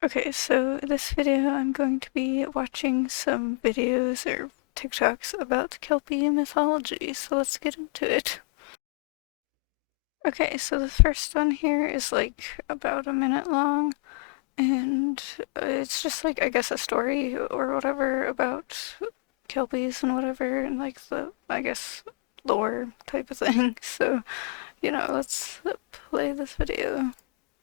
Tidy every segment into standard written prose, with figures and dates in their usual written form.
Okay, so this video I'm going to be watching some videos or TikToks about Kelpie mythology, so let's get into it. Okay, so the first one here is like about a minute long, and it's just like, I guess, a story or whatever about Kelpies and whatever, and like the, I guess, lore type of thing. So, let's play this video.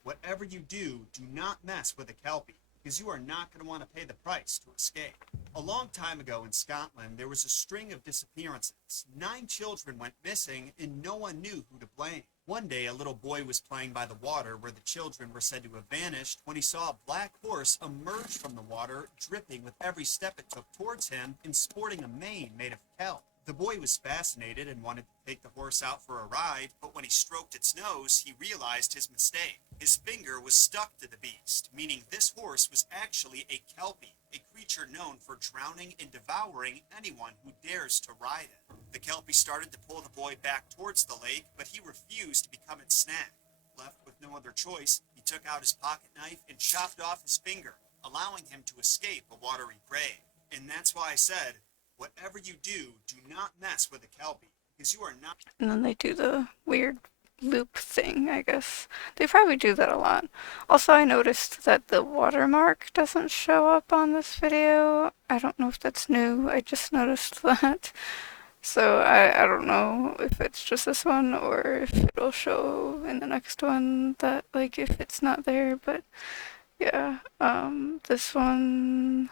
Whatever you do, do not mess with a Kelpie, because you are not going to want to pay the price to escape. A long time ago in Scotland, there was a string of disappearances. 9 children went missing, and no one knew who to blame. One day, a little boy was playing by the water where the children were said to have vanished when he saw a black horse emerge from the water, dripping with every step it took towards him and sporting a mane made of kelp. The boy was fascinated and wanted to take the horse out for a ride, but when he stroked its nose, he realized his mistake. His finger was stuck to the beast, meaning this horse was actually a Kelpie, a creature known for drowning and devouring anyone who dares to ride it. The Kelpie started to pull the boy back towards the lake, but he refused to become its snack. Left with no other choice, he took out his pocket knife and chopped off his finger, allowing him to escape a watery grave. And that's why I said, whatever you do, do not mess with a Kelpie, because you are not. And then they do the weird loop thing, I guess. They probably do that a lot. Also, I noticed that the watermark doesn't show up on this video. I don't know if that's new. I just noticed that. So I don't know if it's just this one or if it'll show in the next one that, like, if it's not there, but yeah. This one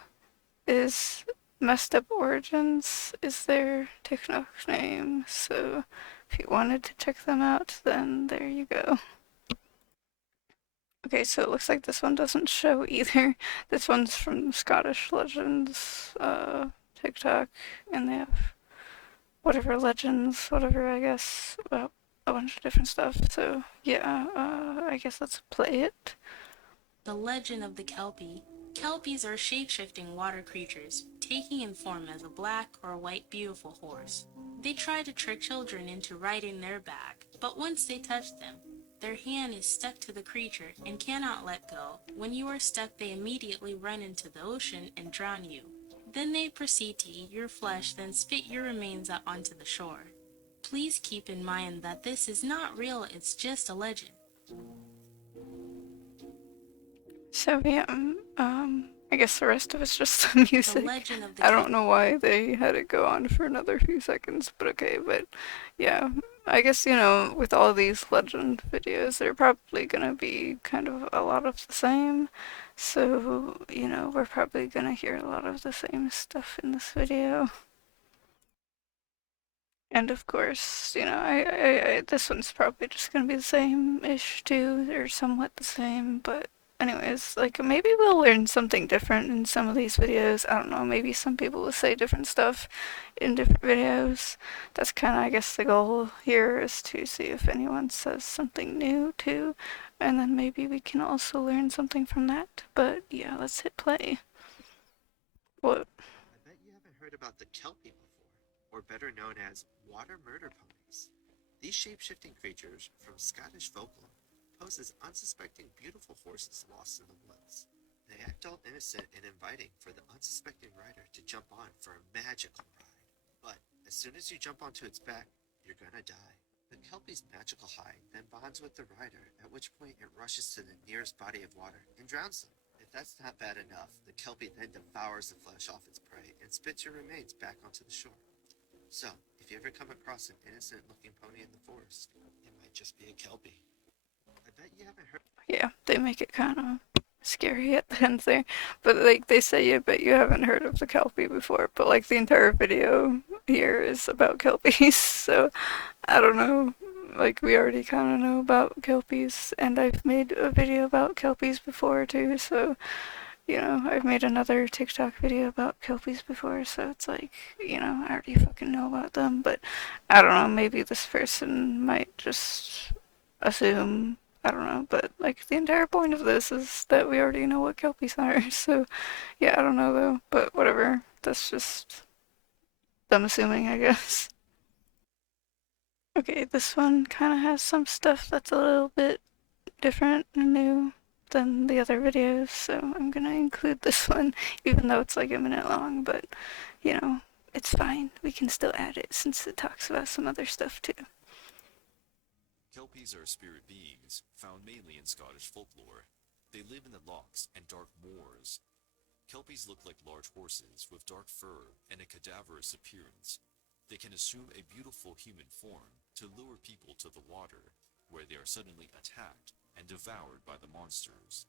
is Messed Up Origins is their TikTok name, so if you wanted to check them out, then there you go. Okay, so it looks like this one doesn't show either. This one's from Scottish Legends TikTok, and they have whatever legends, whatever, I guess, about a bunch of different stuff. So yeah, I guess let's play it. The legend of the Kelpie. Kelpies are shape-shifting water creatures, taking in form as a black or white beautiful horse. They try to trick children into riding their back, but once they touch them, their hand is stuck to the creature and cannot let go. When you are stuck, they immediately run into the ocean and drown you. Then they proceed to eat your flesh, then spit your remains out onto the shore. Please keep in mind that this is not real, it's just a legend. So yeah, I guess the rest of it's just the The music. legend of the I Kelpie. don't know why they had it go on for another few seconds, but okay, but yeah. I guess, with all these legend videos, they're probably gonna be kind of a lot of the same. So, we're probably gonna hear a lot of the same stuff in this video. And of course, this one's probably just gonna be the same-ish too, or somewhat the same, but anyways, like maybe we'll learn something different in some of these videos. I don't know, maybe some people will say different stuff in different videos. That's kind of, I guess, the goal here is to see if anyone says something new too, and then maybe we can also learn something from that. But yeah, let's hit play. What? I bet you haven't heard about the Kelpie before, or better known as water murder ponies. These shape-shifting creatures from Scottish folklore pose as unsuspecting beautiful horses lost in the woods. They act all innocent and inviting for the unsuspecting rider to jump on for a magical ride. But as soon as you jump onto its back, you're gonna die. The Kelpie's magical hide then bonds with the rider, at which point it rushes to the nearest body of water and drowns them. If that's not bad enough, the Kelpie then devours the flesh off its prey and spits your remains back onto the shore. So, if you ever come across an innocent looking pony in the forest, it might just be a Kelpie. I bet you haven't heard. Yeah, they make it kind of scary at the end there. But like they say, I bet you haven't heard of the Kelpie before. But like the entire video here is about Kelpies, so I don't know. Like we already kind of know about Kelpies, and I've made a video about Kelpies before too. So I've made another TikTok video about Kelpies before. So it's like I already fucking know about them. But I don't know. Maybe this person might just assume, I don't know, but like the entire point of this is that we already know what Kelpies are. So yeah, I don't know though, but whatever. That's just them assuming, I guess. Okay, this one kind of has some stuff that's a little bit different and new. than the other videos, so I'm gonna include this one, even though it's like a minute long, but you know, it's fine. We can still add it since it talks about some other stuff too. Kelpies are spirit beings, found mainly in Scottish folklore. They live in the lochs and dark moors. Kelpies look like large horses with dark fur and a cadaverous appearance. They can assume a beautiful human form to lure people to the water, where they are suddenly attacked and devoured by the monsters.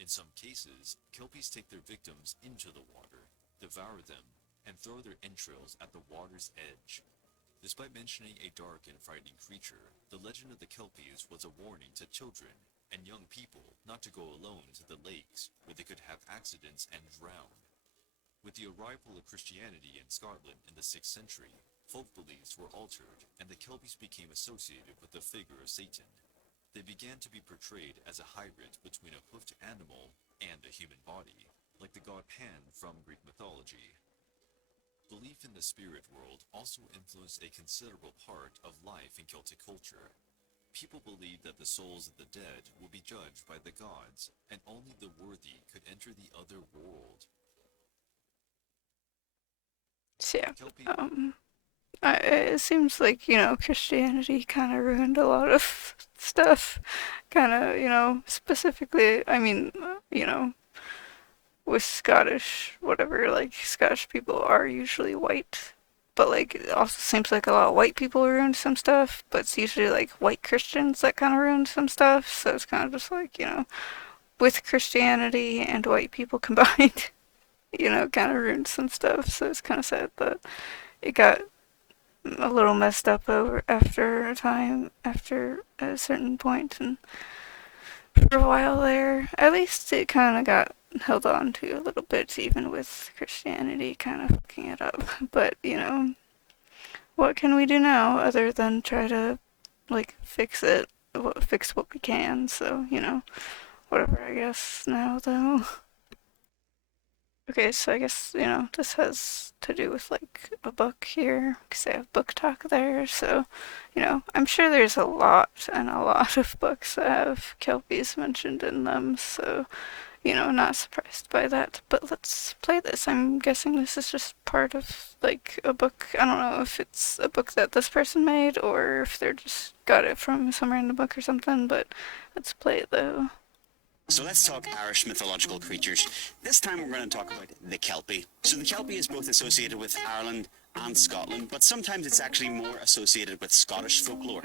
In some cases, Kelpies take their victims into the water, devour them, and throw their entrails at the water's edge. Despite mentioning a dark and frightening creature, the legend of the Kelpies was a warning to children and young people not to go alone to the lakes, where they could have accidents and drown. With the arrival of Christianity in Scotland in the 6th century, folk beliefs were altered, and the Kelpies became associated with the figure of Satan. They began to be portrayed as a hybrid between a hoofed animal and a human body, like the god Pan from Greek mythology. Belief in the spirit world also influenced a considerable part of life in Celtic culture. People believed that the souls of the dead will be judged by the gods, and only the worthy could enter the other world. So yeah, Kelpie it seems like, you know, Christianity kind of ruined a lot of stuff. Kind of, you know, specifically, I mean, you know, with Scottish, whatever, like, Scottish people are usually white. But, like, it also seems like a lot of white people ruined some stuff, but it's usually, like, white Christians that kind of ruined some stuff. So it's kind of just like, you know, with Christianity and white people combined, you know, kind of ruined some stuff. So it's kind of sad that it got a little messed up over after a time, after a certain point, and for a while there, at least it kind of got held on to a little bit, even with Christianity kind of fucking it up. But you know, what can we do now other than try to like fix it, fix what we can? So you know, whatever. I guess now though. Okay, so I guess, you know, this has to do with like a book here, because I have book talk there, so, you know, I'm sure there's a lot and a lot of books that have Kelpies mentioned in them, so, you know, not surprised by that. But let's play this. I'm guessing this is just part of like a book. I don't know if it's a book that this person made or if they're just got it from somewhere in the book or something, but let's play it though. So let's talk Irish mythological creatures. This time we're going to talk about the Kelpie. So the Kelpie is both associated with Ireland and Scotland, but sometimes it's actually more associated with Scottish folklore.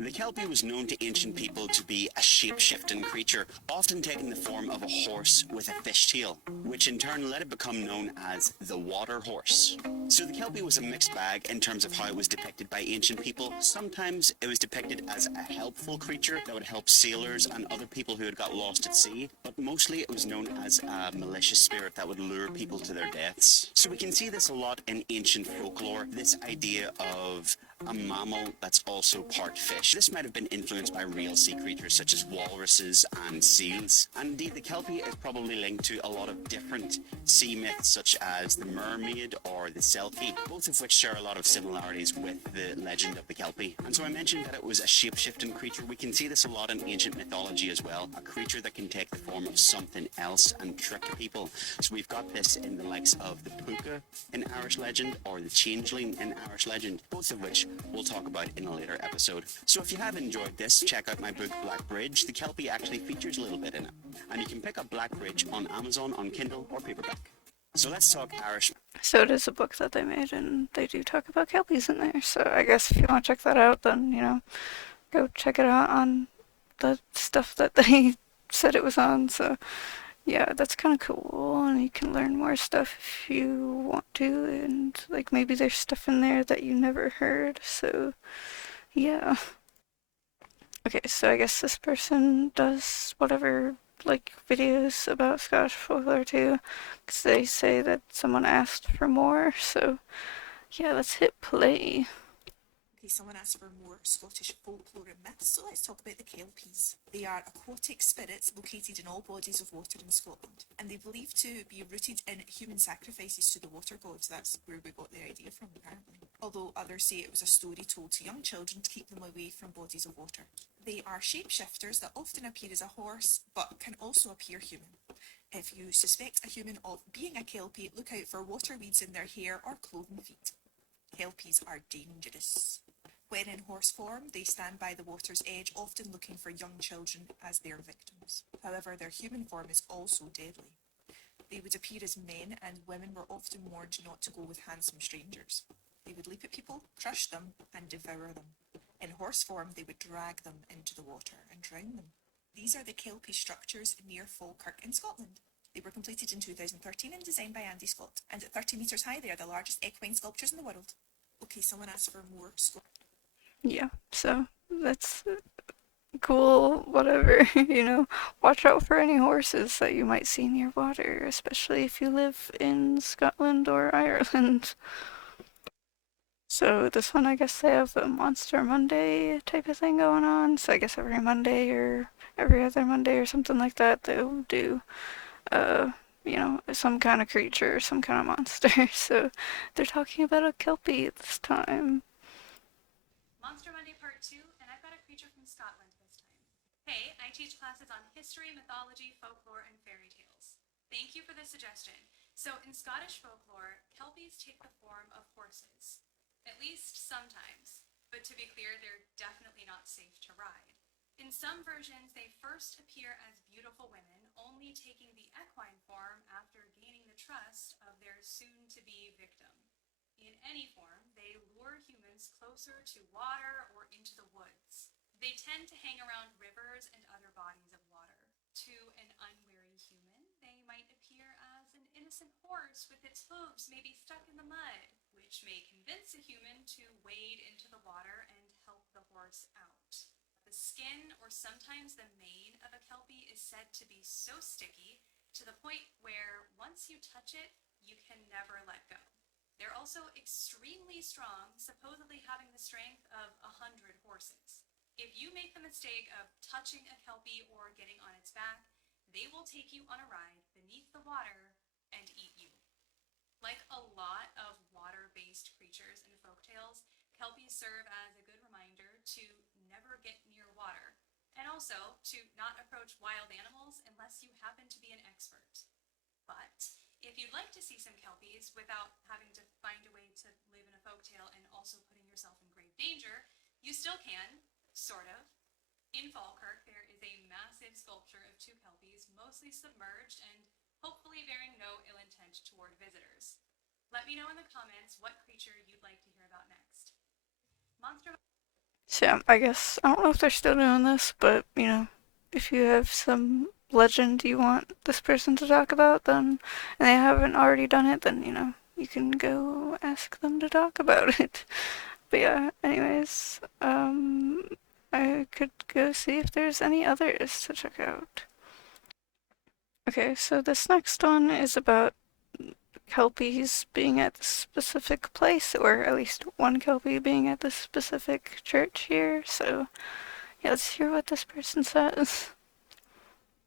The Kelpie was known to ancient people to be a shape-shifting creature, often taking the form of a horse with a fishtail, which in turn let it become known as the water horse. So the Kelpie was a mixed bag in terms of how it was depicted by ancient people. Sometimes it was depicted as a helpful creature that would help sailors and other people who had got lost at sea, but mostly it was known as a malicious spirit that would lure people to their deaths. So we can see this a lot in ancient folklore, this idea of a mammal that's also part fish. This might have been influenced by real sea creatures such as walruses and seals. And indeed, the Kelpie is probably linked to a lot of different sea myths such as the mermaid or the selkie, both of which share a lot of similarities with the legend of the Kelpie. And so I mentioned that it was a shape-shifting creature. We can see this a lot in ancient mythology as well, a creature that can take the form of something else and trick people. So we've got this in the likes of the puka in Irish legend or the changeling in Irish legend, both of which we'll talk about in a later episode. So if you have enjoyed this, check out my book Black Bridge. The Kelpie actually features a little bit in it. And you can pick up Black Bridge on Amazon, on Kindle, or paperback. So let's talk Irish. So it is a book that they made, and they do talk about Kelpies in there. So I guess if you want to check that out, then, you know, go check it out on the stuff that they said it was on. So yeah, that's kind of cool, and you can learn more stuff if you want to, and like maybe there's stuff in there that you never heard. So yeah. Okay, so I guess this person does whatever, like, videos about Scottish folklore too, because they say that someone asked for more, so yeah, let's hit play. Okay, someone asked for more Scottish folklore and myths, so let's talk about the Kelpies. They are aquatic spirits located in all bodies of water in Scotland, and they're believed to be rooted in human sacrifices to the water gods. That's where we got the idea from, apparently. Although others say it was a story told to young children to keep them away from bodies of water. They are shapeshifters that often appear as a horse, but can also appear human. If you suspect a human of being a Kelpie, look out for water weeds in their hair or cloven feet. Kelpies are dangerous. When in horse form, they stand by the water's edge, often looking for young children as their victims. However, their human form is also deadly. They would appear as men, and women were often warned not to go with handsome strangers. They would leap at people, crush them, and devour them. In horse form, they would drag them into the water and drown them. These are the Kelpie structures near Falkirk in Scotland. They were completed in 2013 and designed by Andy Scott, and at 30 metres high, they are the largest equine sculptures in the world. Okay, someone asked for more Yeah, so that's cool, whatever, Watch out for any horses that you might see near water, especially if you live in Scotland or Ireland. So this one, I guess they have a Monster Monday type of thing going on. So I guess every Monday or every other Monday or something like that, they'll do, uh, some kind of creature, some kind of monster. So they're talking about a Kelpie this time. Monster Monday Part 2, and I've got a creature from Scotland this time. Hey, I teach classes on history, mythology, folklore, and fairy tales. Thank you for the suggestion. So, in Scottish folklore, Kelpies take the form of horses. At least sometimes. But to be clear, they're definitely not safe to ride. In some versions, they first appear as beautiful women, only taking the equine form after gaining the trust of their soon-to-be victim. In any form, they lure humans closer to water or into the woods. They tend to hang around rivers and other bodies of water. To an unwary human, they might appear as an innocent horse with its hooves maybe stuck in the mud, which may convince a human to wade into the water and help the horse out. The skin, or sometimes the mane of a Kelpie, is said to be so sticky to the point where once you touch it, you can never let go. They're also extremely strong, supposedly having the strength of 100 horses. If you make the mistake of touching a Kelpie or getting on its back, they will take you on a ride beneath the water and eat you. Like a lot of water-based creatures in folktales, Kelpies serve as a good reminder to never get near water, and also to not approach wild animals unless you happen to be an expert. But if you'd like to see some Kelpies without having to find a way to live in a folktale and also putting yourself in grave danger, you still can, sort of. In Falkirk, there is a massive sculpture of two Kelpies, mostly submerged and hopefully bearing no ill intent toward visitors. Let me know in the comments what creature you'd like to hear about next. Monster. So yeah, I guess I don't know if they're still doing this, but if you have some legend you want this person to talk about, then and they haven't already done it, then you can go ask them to talk about it. But yeah, anyways, I could go see if there's any others to check out. Okay, so this next one is about Kelpies being at this specific place, or at least one Kelpie being at this specific church here. So yeah, let's hear what this person says.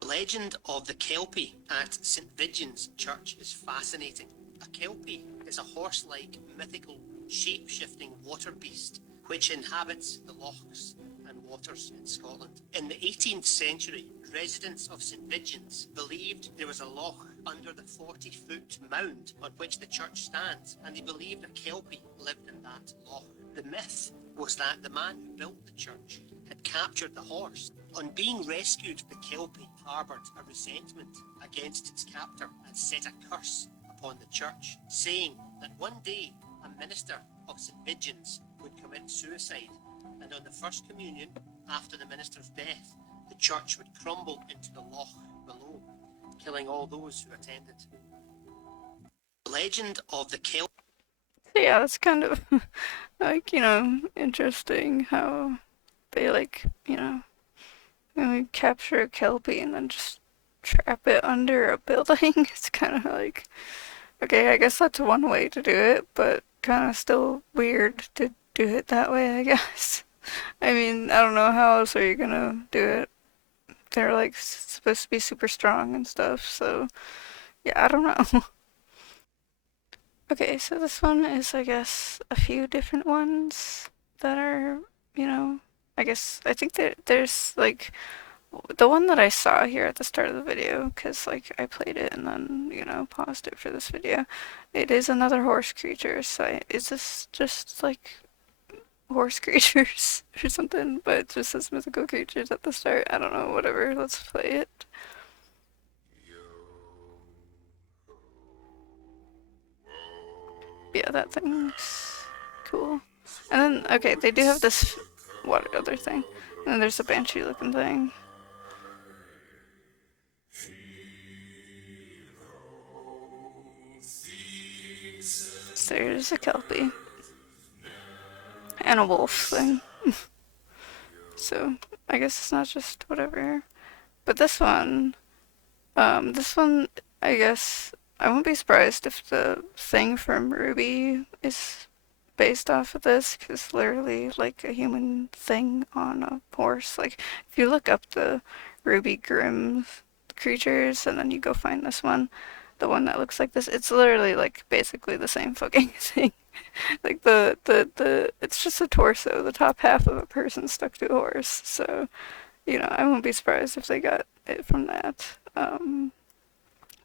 The legend of the Kelpie at St Vigin's Church is fascinating. A Kelpie is a horse-like, mythical, shape-shifting water beast which inhabits the lochs and waters in Scotland. In the 18th century, residents of St Vigin's believed there was a loch under the 40-foot mound on which the church stands, and they believed a Kelpie lived in that loch. The myth was that the man who built the church had captured the horse. On being rescued, the Kelpie harboured a resentment against its captor and set a curse upon the church, saying that one day a minister of St Vigin's would commit suicide, and on the first communion, after the minister's death, the church would crumble into the loch below, killing all those who attended. The legend of the Kelpie. So yeah, that's kind of like, interesting how they capture a Kelpie and then just trap it under a building. It's kind of like, okay, I guess that's one way to do it, but kind of still weird to do it that way, I guess. I mean, I don't know how else are you gonna do it. They're like supposed to be super strong and stuff, so yeah, I don't know. Okay, so this one is, I guess, a few different ones that are, you know, I guess I think that there's like the one that I saw here at the start of the video, because like I played it and then paused it for this video. It is another horse creature. So is this just like horse creatures or something? But it just says mythical creatures at the start. I don't know. Whatever. Let's play it. Yeah, that thing's cool. And then okay, they do have this what other thing. And then there's a banshee looking thing. So there's a kelpie and a wolf thing. So I guess it's not just whatever. But this one, I guess I won't be surprised if the thing from Ruby is based off of this, because literally like a human thing on a horse. Like if you look up the Ruby Grimm creatures and then you go find this one, the one that looks like this, it's literally like basically the same fucking thing. Like the it's just a torso, the top half of a person stuck to a horse. So, I won't be surprised if they got it from that.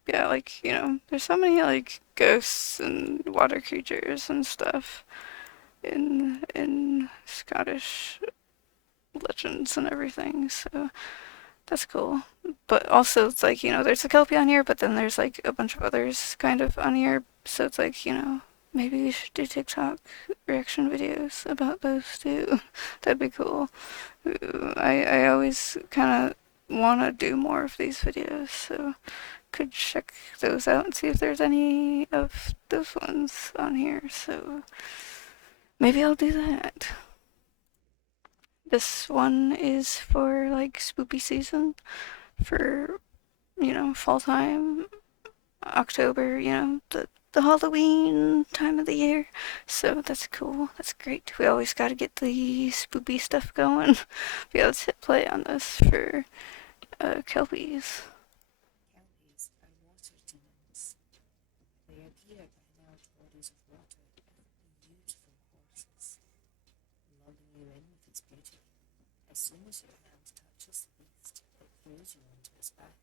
Yeah, like, there's so many like ghosts and water creatures and stuff in Scottish legends and everything. So that's cool. But also it's like, there's a Kelpie on here, but then there's like a bunch of others kind of on here. So it's like, maybe we should do TikTok reaction videos about those too. That'd be cool. I always kind of want to do more of these videos, so could check those out and see if there's any of those ones on here. So maybe I'll do that. This one is for like spoopy season, for fall time, October, the Halloween time of the year. So that's cool. That's great. We always got to get the spoopy stuff going. Yeah, let's hit play on this for Kelpies. Kelpies are water demons. They appear by large bodies of water with beautiful horses, lulling you in with its beauty. As soon as your hand touches the beast, it throws you onto its back.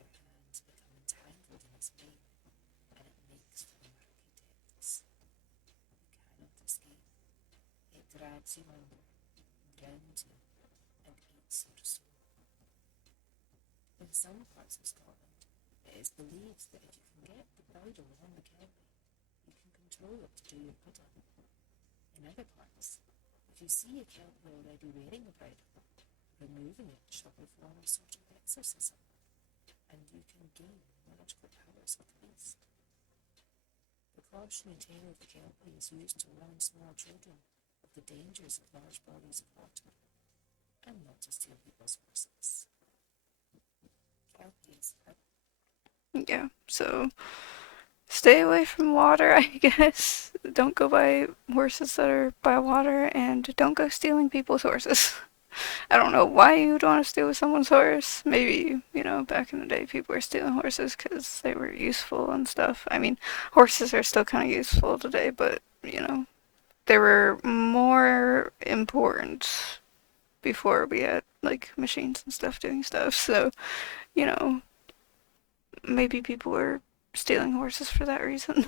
Your hands become entangled in its mane, and it makes for the murky depths. You cannot escape. It drags you under, drowns you, and eats your soul. In some parts of Scotland, it is believed that if you can get the bridle on the Kelpie, you can control it to do your bidding. In other parts, if you see a Kelpie already wearing the bridle, removing it shall perform a sort of exorcism, and you can gain magical powers of the beast. The cautionary tale of the Kelpie is used to warn small children of the dangers of large bodies of water, and not to steal people's horses. Kelpies are Yeah, so stay away from water, I guess. Don't go by horses that are by water, and don't go stealing people's horses. I don't know why you would want to steal someone's horse. Maybe, back in the day people were stealing horses because they were useful and stuff. I mean, horses are still kind of useful today, but, they were more important before we had, like, machines and stuff doing stuff. So, you know, maybe people were stealing horses for that reason.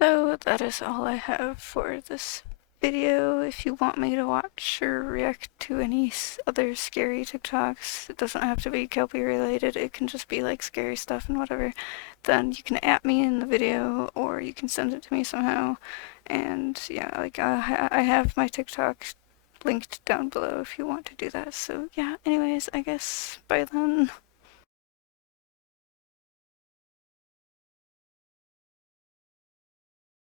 So that is all I have for this video. If you want me to watch or react to any other scary TikToks, it doesn't have to be Kelpie related, it can just be like scary stuff and whatever, then you can at me in the video or you can send it to me somehow. And yeah, like I have my TikTok linked down below if you want to do that. So yeah, anyways, I guess bye then.